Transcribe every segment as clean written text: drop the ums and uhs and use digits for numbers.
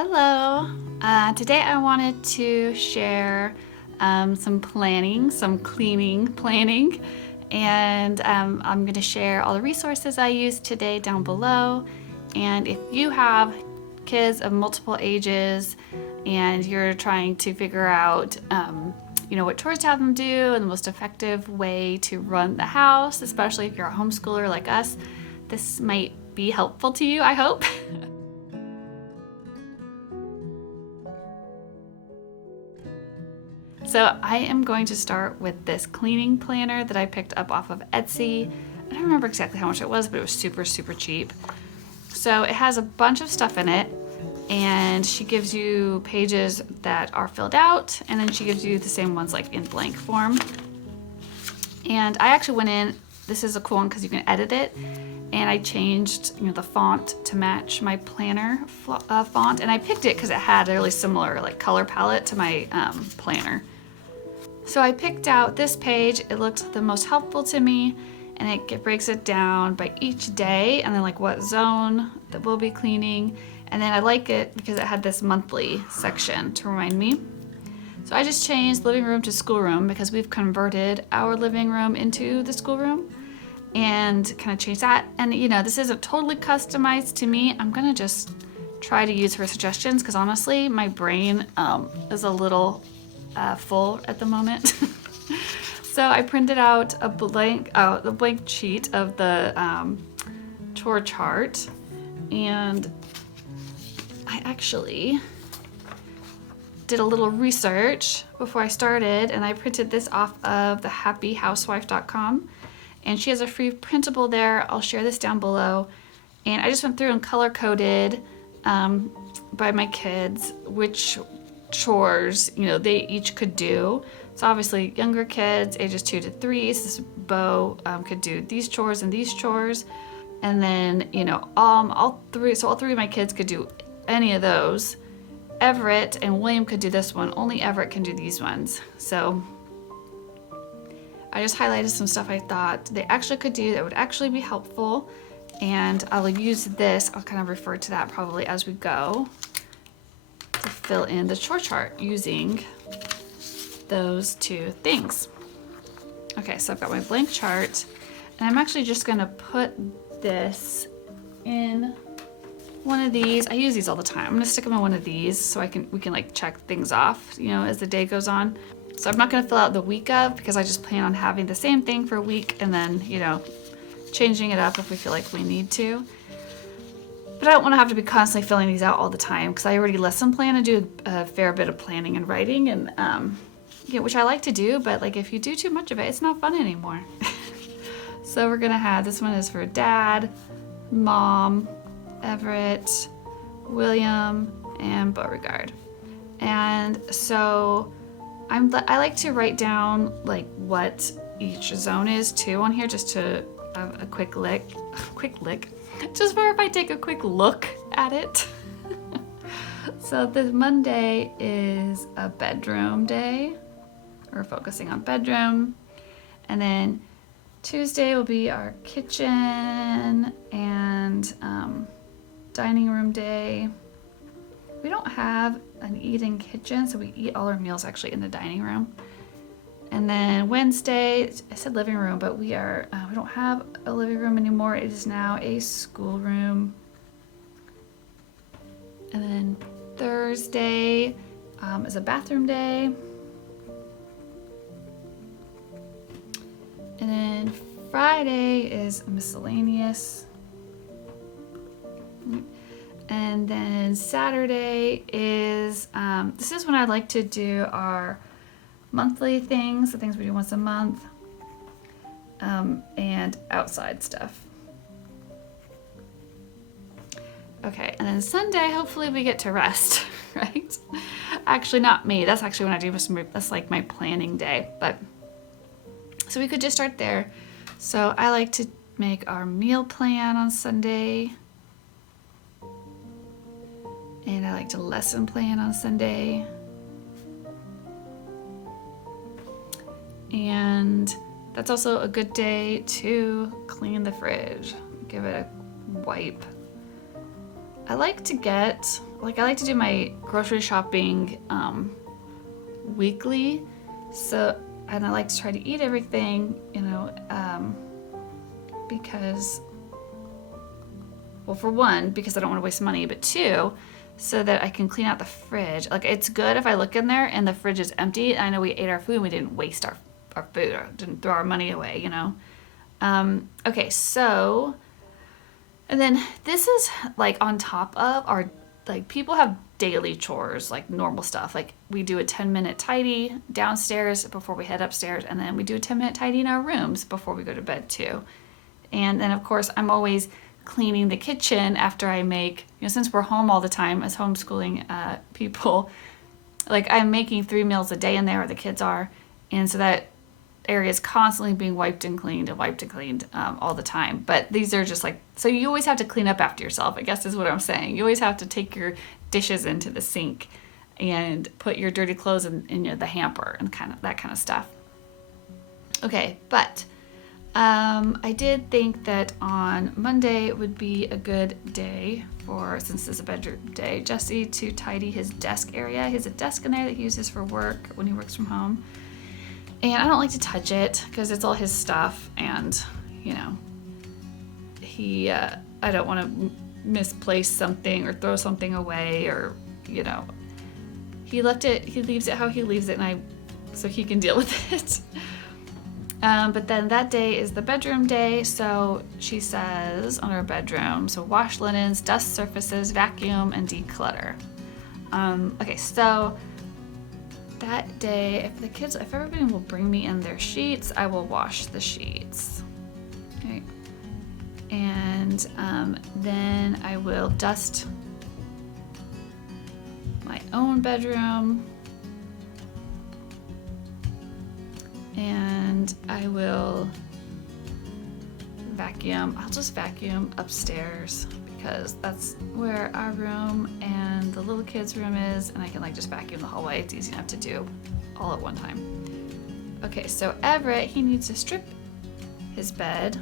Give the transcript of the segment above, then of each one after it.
Hello. Today I wanted to share some cleaning planning, and I'm going to share all the resources I used today down below. And if you have kids of multiple ages and you're trying to figure out what chores to have them do and the most effective way to run the house, especially if you're a homeschooler like us, this might be helpful to you, I hope. So I am going to start with this cleaning planner that I picked up off of Etsy. I don't remember exactly how much it was, but it was super, super cheap. So it has a bunch of stuff in it, and she gives you pages that are filled out, and then she gives you the same ones like in blank form. And I actually went in, this is a cool one because you can edit it, and I changed the font to match my planner font, and I picked it because it had a really similar color palette to my planner. So I picked out this page. It looked the most helpful to me, and it breaks it down by each day and then what zone that we'll be cleaning. And then I like it because it had this monthly section to remind me. So I just changed living room to schoolroom because we've converted our living room into the schoolroom, and kind of change that. And this isn't totally customized to me. I'm gonna just try to use her suggestions because honestly my brain is a little full at the moment. So I printed out a blank sheet of the chore chart, and I actually did a little research before I started, and I printed this off of the happyhousewife.com. And she has a free printable there. I'll share this down below. And I just went through and color coded by my kids which chores they each could do. So obviously younger kids, ages 2 to 3. So this Bo could do these chores and these chores. And then all three of my kids could do any of those. Everett and William could do this one. Only Everett can do these ones. So I just highlighted some stuff I thought they actually could do that would actually be helpful, and I'll use this, I'll kind of refer to that probably as we go, to fill in the chore chart using those two things. Okay, so I've got my blank chart, and I'm actually just gonna put this in one of these. I use these all the time. I'm gonna stick them in one of these so we can check things off as the day goes on. So I'm not going to fill out the week of because I just plan on having the same thing for a week and then, changing it up if we feel like we need to. But I don't want to have to be constantly filling these out all the time because I already lesson plan and do a fair bit of planning and writing, and which I like to do, but if you do too much of it, it's not fun anymore. So we're going to have, this one is for Dad, Mom, Everett, William, and Beauregard. And so I like to write down what each zone is too on here, just to have a quick lick, just for if I take a quick look at it. So this Monday is a bedroom day. We're focusing on bedroom. And then Tuesday will be our kitchen and dining room day. We don't have an eat-in kitchen, so we eat all our meals actually in the dining room. And then Wednesday, I said living room, but we don't have a living room anymore. It is now a schoolroom. And then Thursday is a bathroom day. And then Friday is miscellaneous. And then Saturday is, this is when I like to do our monthly things, the things we do once a month, and outside stuff. Okay, and then Sunday, hopefully we get to rest, right? Actually, not me. That's actually when I do that's my planning day. But so we could just start there. So I like to make our meal plan on Sunday. And I like to lesson plan on Sunday. And that's also a good day to clean the fridge. Give it a wipe. I like to get like I like to do my grocery shopping weekly, so, and I like to try to eat everything, you know, because, well, for one, because I don't want to waste money, but two, so that I can clean out the fridge. Like, it's good if I look in there and the fridge is empty. I know we ate our food and we didn't waste our food or didn't throw our money away, you know. Okay, so, and then this is like on top of our, like, people have daily chores, like normal stuff. Like, we do a 10-minute tidy downstairs before we head upstairs, and then we do a 10-minute tidy in our rooms before we go to bed too. And then of course I'm always cleaning the kitchen after I make, you know, since we're home all the time as homeschooling people, like I'm making 3 meals a day in there, or the kids are, and so that area is constantly being wiped and cleaned all the time. But these are just like, so you always have to clean up after yourself, I guess is what I'm saying. You always have to take your dishes into the sink and put your dirty clothes in the hamper and kind of that kind of stuff. Okay, but I did think that on Monday would be a good day for, since this is a bedroom day, Jesse to tidy his desk area. He has a desk in there that he uses for work when he works from home. And I don't like to touch it because it's all his stuff, and, you know, I don't want to misplace something or throw something away, or, you know, he leaves it how he leaves it, and so he can deal with it. But then that day is the bedroom day, so she says on her bedroom, so wash linens, dust surfaces, vacuum, and declutter. Okay, so that day, if everybody will bring me in their sheets, I will wash the sheets. Okay. And then I will dust my own bedroom. And I will vacuum. I'll just vacuum upstairs because that's where our room and the little kids' room is, and I can like just vacuum the hallway. It's easy enough to do all at one time. Okay, so Everett, he needs to strip his bed.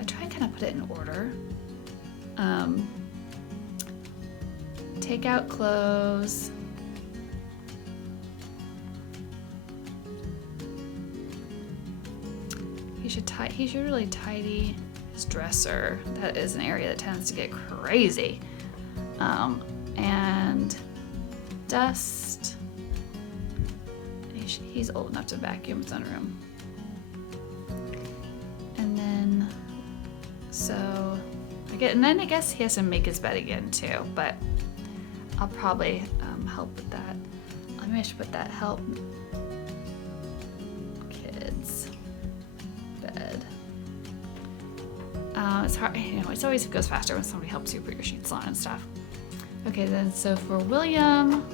I try and kind of put it in order. Take out clothes. He should really tidy his dresser. That is an area that tends to get crazy. And dust. He's old enough to vacuum his own room. And then, I guess he has to make his bed again too, but I'll probably help with that. Maybe I should put that help kids bed. It's hard, you know, it always goes faster when somebody helps you put your sheets on and stuff. Okay, then so for William,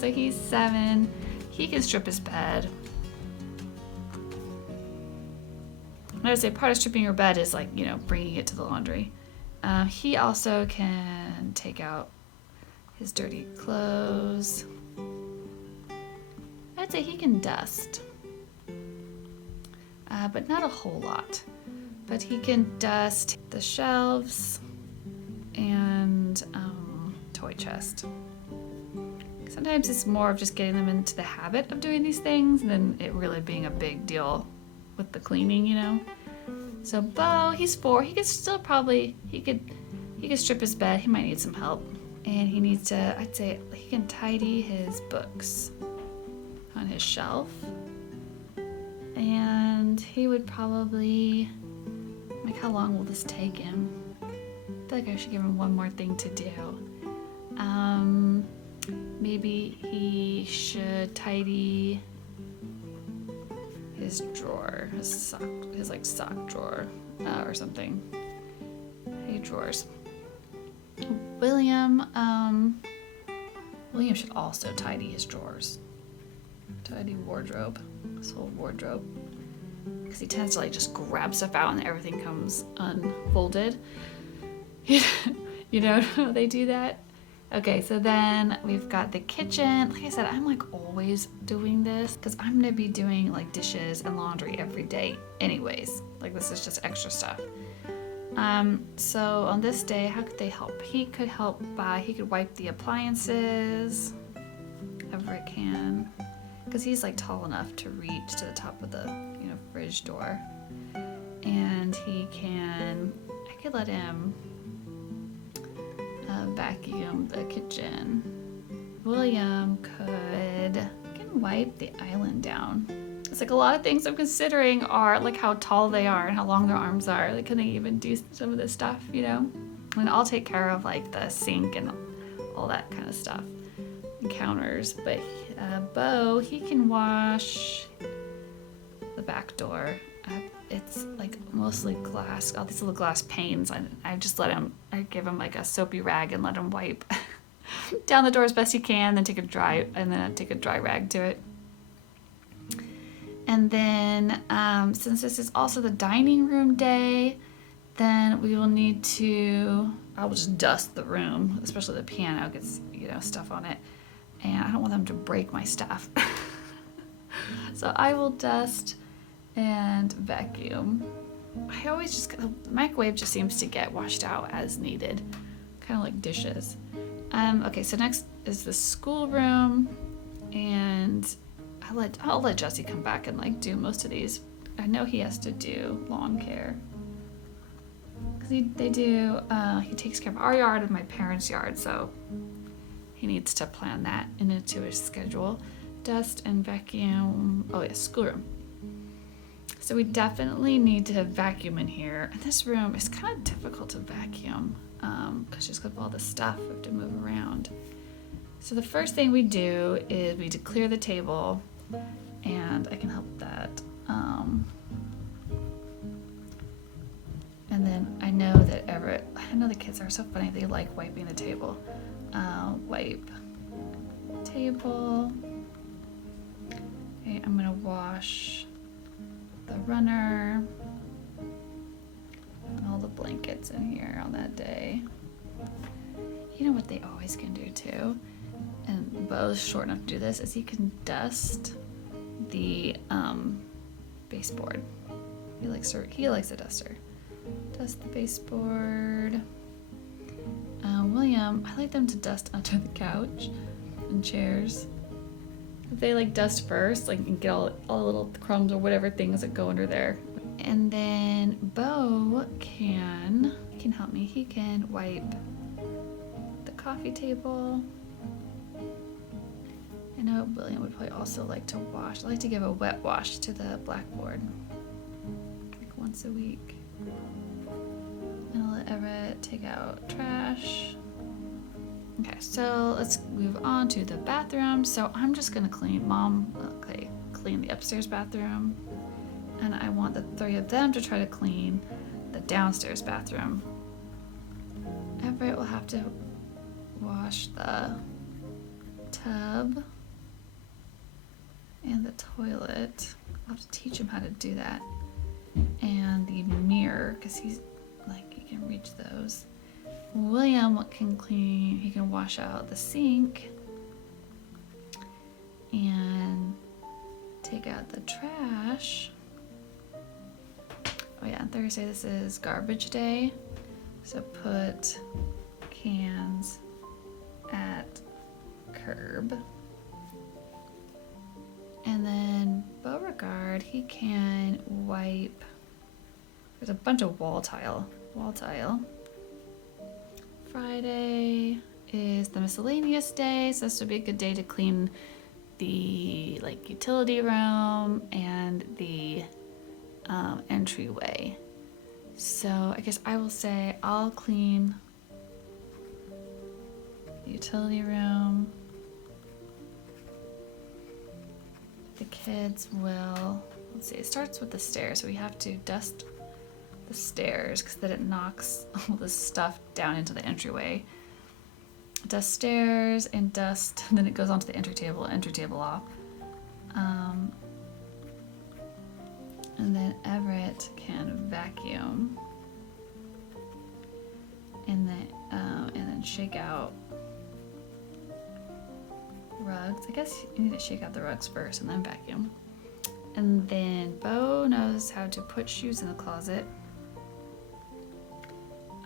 so he's 7, he can strip his bed. I would say part of stripping your bed is like, you know, bringing it to the laundry. He also can take out his dirty clothes. I'd say he can dust, but not a whole lot. But he can dust the shelves and toy chest. Sometimes it's more of just getting them into the habit of doing these things than it really being a big deal with the cleaning, you know. So Bo, he's 4. He could still probably he could strip his bed. He might need some help, and he needs to. I'd say he can tidy his books on his shelf, and he would probably. Like, how long will this take him? I feel like I should give him one more thing to do. Maybe he should tidy his drawer, his sock drawer, or something. Hey, drawers. William should also tidy his drawers. Tidy wardrobe, his whole wardrobe. Because he tends to like just grab stuff out and everything comes unfolded. You know how they do that? Okay, so then we've got the kitchen. Like I said, I'm like always doing this because I'm gonna be doing like dishes and laundry every day anyways. Like this is just extra stuff. So on this day, how could they help? He could help by, he could wipe the appliances. Everett can. Because he's like tall enough to reach to the top of the, fridge door. And he can, I could let him vacuum the kitchen. William can wipe the island down. It's like a lot of things I'm considering are like how tall they are and how long their arms are. Like, can they even do some of this stuff, And I'll take care of like the sink and all that kind of stuff, and counters. But Bo, he can wash the back door. It's like mostly glass, all these little glass panes. I just I give him like a soapy rag and let him wipe down the door as best he can, then take a dry rag to it. And then since this is also the dining room day, then we will need to, I will just dust the room, especially the piano gets, stuff on it. And I don't want them to break my stuff. So I will dust and vacuum. I always the microwave just seems to get washed out as needed, kind of like dishes. Okay, so next is the schoolroom, and I'll let Jesse come back and like do most of these. I know he has to do lawn care because he takes care of our yard and my parents' yard, so he needs to plan that into his schedule. Dust and vacuum. Oh yeah, schoolroom. So we definitely need to vacuum in here. And this room is kind of difficult to vacuum because just with all the stuff we have to move around. So the first thing we do is we clear the table, and I can help that. And then I know the kids are so funny. They like wiping the table. Wipe table. Okay, I'm gonna wash the runner, and all the blankets in here on that day. You know what they always can do too, and Bo's short enough to do this, is he can dust the baseboard. He likes a duster. Dust the baseboard. William, I like them to dust under the couch and chairs. If they like dust first, like, and get all the little crumbs or whatever things that go under there. And then Bo can help me. He can wipe the coffee table. I know William would probably also like to wash. I like to give a wet wash to the blackboard, like once a week. And I'll let Everett take out trash. Okay, so let's move on to the bathroom. So I'm just gonna clean the upstairs bathroom, and I want the three of them to try to clean the downstairs bathroom. Everett will have to wash the tub and the toilet. I'll have to teach him how to do that. And the mirror, because he can reach those. William he can wash out the sink and take out the trash. Oh yeah, on Thursday this is garbage day. So put cans at curb. And then Beauregard, he can wipe, there's a bunch of wall tile. Friday is the miscellaneous day, so this would be a good day to clean the utility room and the entryway. So I guess I will say I'll clean the utility room. The kids will, let's see, it starts with the stairs, so we have to dust the stairs because then it knocks all this stuff down into the entryway. Dust stairs and dust, and then it goes onto the entry table off. And then Everett can vacuum and then shake out rugs. I guess you need to shake out the rugs first and then vacuum. And then Bo knows how to put shoes in the closet.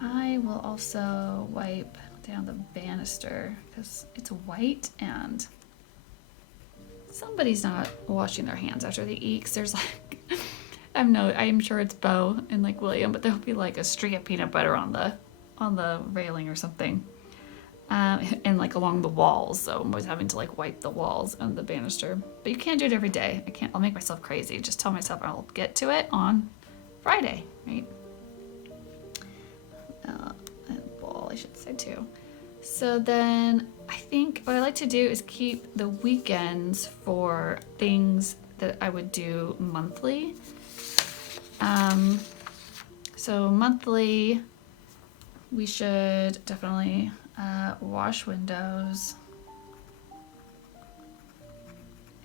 I will also wipe down the banister because it's white and somebody's not washing their hands after they eat. 'Cause there's like, I'm sure it's Bo and like William, but there'll be like a streak of peanut butter on the railing or something. And like along the walls, so I'm always having to like wipe the walls and the banister. But you can't do it every day. I'll make myself crazy. Just tell myself I'll get to it on Friday, right? And ball, I should say too. So then I think what I like to do is keep the weekends for things that I would do monthly. So monthly, we should definitely wash windows,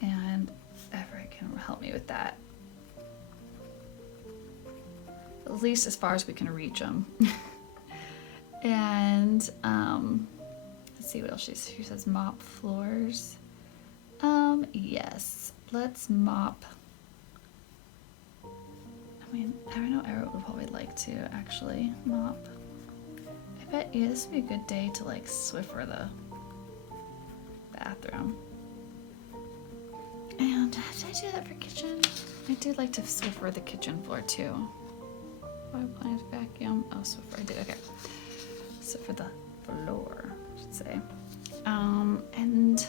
and Everett can help me with that, at least as far as we can reach them. And let's see what else she says. Mop floors. Yes, let's mop. I mean, I know Everett would probably like to actually mop. I bet you this would be a good day to like Swiffer the bathroom. And did I do that for kitchen? I do like to Swiffer the kitchen floor too. Oh, I planned to vacuum. Oh, Swiffer, I did. Okay. Swiffer the floor, I should say. And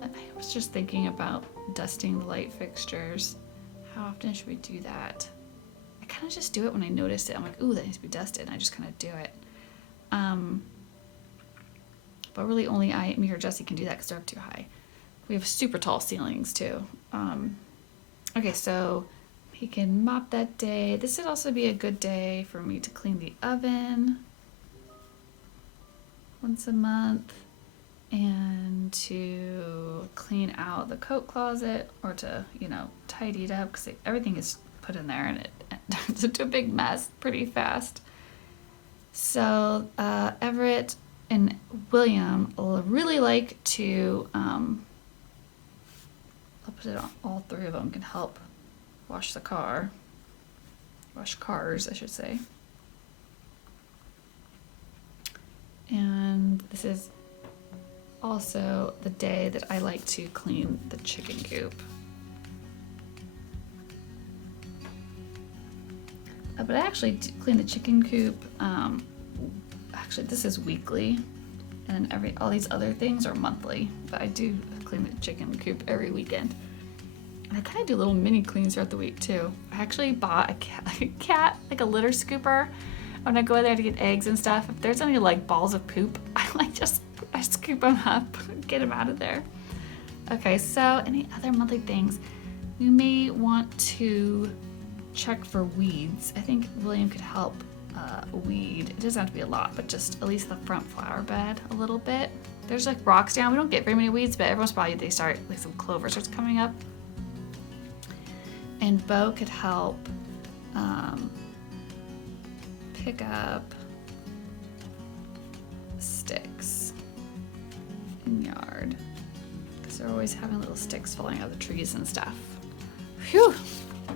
I was just thinking about dusting the light fixtures. How often should we do that? I kind of just do it when I notice it. I'm like, ooh, that needs to be dusted. And I just kind of do it. But really only me or Jesse can do that because they're up too high. We have super tall ceilings too. Okay, so he can mop that day. This would also be a good day for me to clean the oven once a month and to clean out the coat closet, or to, tidy it up because everything is put in there and it turns into a big mess pretty fast. So Everett and William really like to, I'll put it on, all three of them can help wash cars, I should say. And this is also the day that I like to clean the chicken coop. But I actually do clean the chicken coop. Actually, this is weekly, and all these other things are monthly. But I do clean the chicken coop every weekend. And I kind of do little mini cleans throughout the week too. I actually bought a cat, like a litter scooper. When I go there to get eggs and stuff, if there's any like balls of poop, I scoop them up, get them out of there. Okay, so any other monthly things? We may want to check for weeds. I think William could help weed. It doesn't have to be a lot, but just at least the front flower bed a little bit. There's like rocks down. We don't get very many weeds, but every once in a while they start, like some clover starts coming up. And Bo could help pick up sticks in yard, because they're always having little sticks falling out of the trees and stuff. Phew.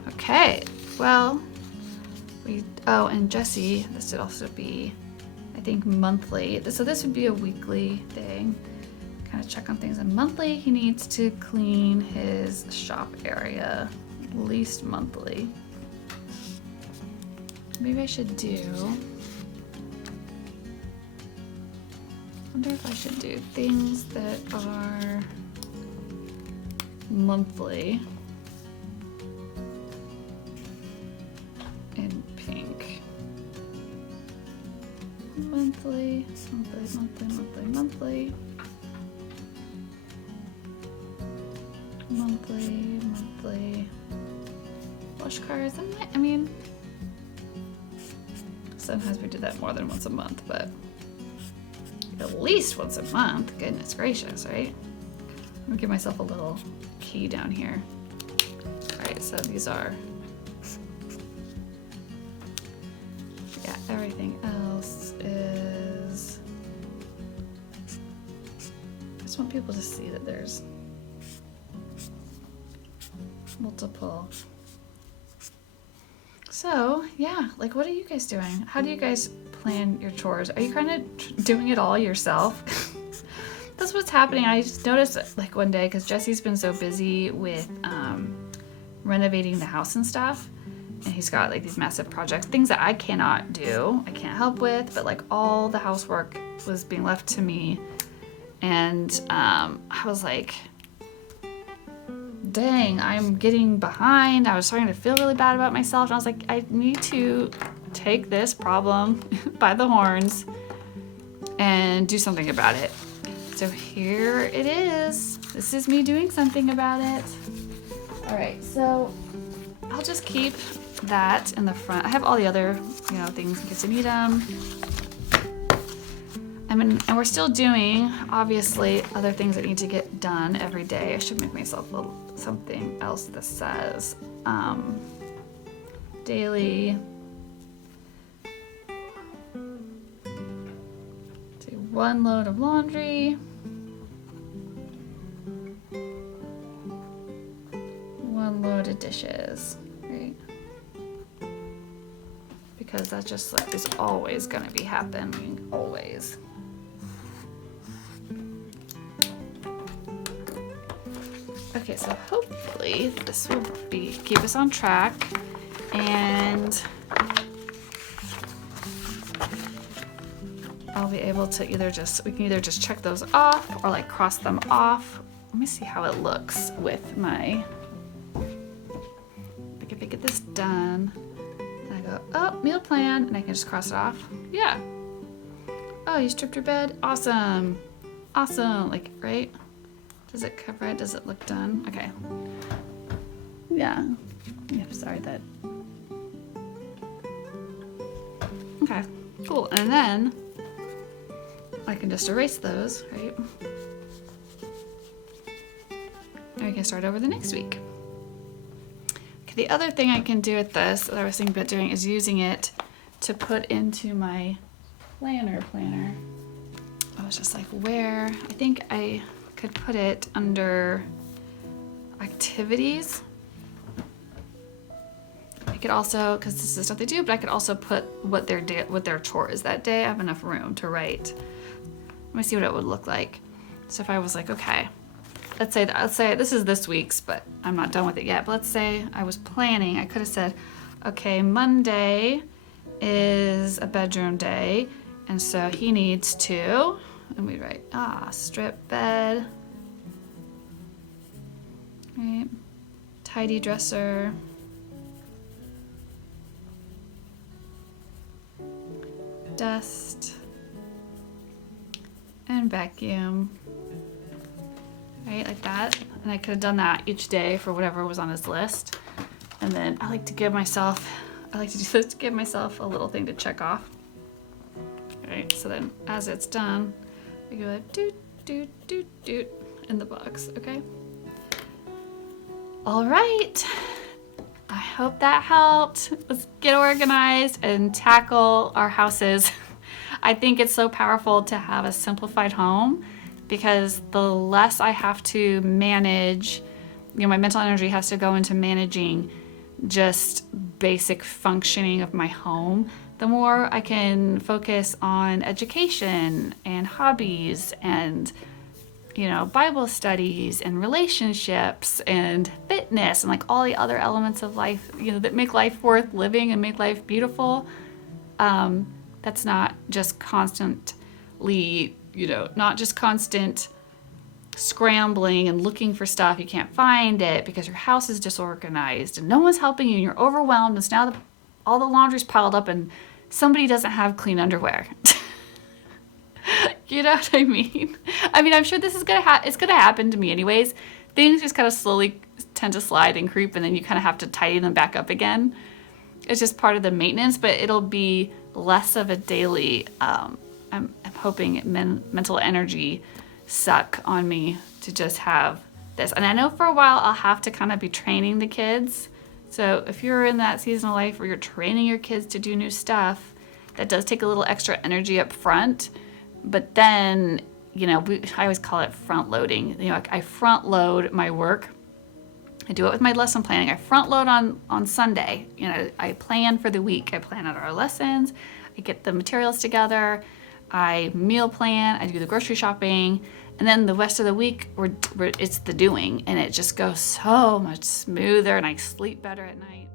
Okay. Well, and Jesse, this would also be, I think, monthly. So this would be a weekly thing. Kind of check on things. And monthly, he needs to clean his shop area at least monthly. Maybe I should wonder if I should do things that are monthly in pink. Monthly. Wash cars. I mean, sometimes we do that more than once a month, but at least once a month. Goodness gracious, right? I'm gonna give myself a little key down here. All right, so these are, yeah, everything else is, I just want people to see that there's multiple. So yeah, like, what are you guys doing? How do you guys plan your chores? Are you kind of doing it all yourself? That's what's happening. I just noticed like one day, because Jesse's been so busy with renovating the house and stuff, and he's got like these massive projects, things that I cannot do, I can't help with, but like all the housework was being left to me. And I was like, dang, I'm getting behind. I was starting to feel really bad about myself. And I was like, I need to take this problem by the horns and do something about it. So here it is. This is me doing something about it. All right, so I'll just keep that in the front. I have all the other, things in case I need them. And we're still doing, obviously, other things that need to get done every day. I should make myself something else that says daily. Do 1 load of laundry. 1 load of dishes, right? Because that just like is always gonna be happening, always. Okay, so hopefully this will keep us on track, and I'll be able to we can either just check those off or like cross them off. Let me see how it looks with my, like if I get this done, and I go, oh, meal plan, and I can just cross it off. Yeah. Oh, you stripped your bed? Awesome. Awesome, like, right? Does it cover it? Does it look done? Okay. Yeah. Yep, sorry that. Okay, cool. And then I can just erase those, right? And we can start over the next week. Okay, the other thing I can do with this that I was thinking about doing is using it to put into my planner. I was just like, where? I think I could put it under activities. I could also, because this is stuff they do, but I could also put what their chore is that day. I have enough room to write. Let me see what it would look like. So if I was like, okay, let's say this is this week's, but I'm not done with it yet. But let's say I was planning. I could have said, okay, Monday is a bedroom day, and so he needs to. And we write, strip bed, right? Tidy dresser, dust, and vacuum, right? Like that. And I could have done that each day for whatever was on his list. And then I like to do this to give myself a little thing to check off. Right, so then as it's done, we go like doot, doot, doot, doot in the box, okay? All right, I hope that helped. Let's get organized and tackle our houses. I think it's so powerful to have a simplified home, because the less I have to manage, my mental energy has to go into managing just basic functioning of my home, the more I can focus on education and hobbies and, Bible studies and relationships and fitness and like all the other elements of life, that make life worth living and make life beautiful. That's not just constantly, not just constant scrambling and looking for stuff. You can't find it because your house is disorganized and no one's helping you and you're overwhelmed. And so now all the laundry's piled up and somebody doesn't have clean underwear. You know what I mean? I'm sure this is it's gonna happen to me anyways. Things just kind of slowly tend to slide and creep, and then you kind of have to tidy them back up again. It's just part of the maintenance, but it'll be less of a daily, I'm hoping, mental energy suck on me to just have this. And I know for a while I'll have to kind of be training the kids. So if you're in that season of life where you're training your kids to do new stuff, that does take a little extra energy up front. But then, I always call it front loading. I front load my work. I do it with my lesson planning. I front load on Sunday. I plan for the week. I plan out our lessons. I get the materials together, I meal plan, I do the grocery shopping, and then the rest of the week it's the doing, and it just goes so much smoother and I sleep better at night.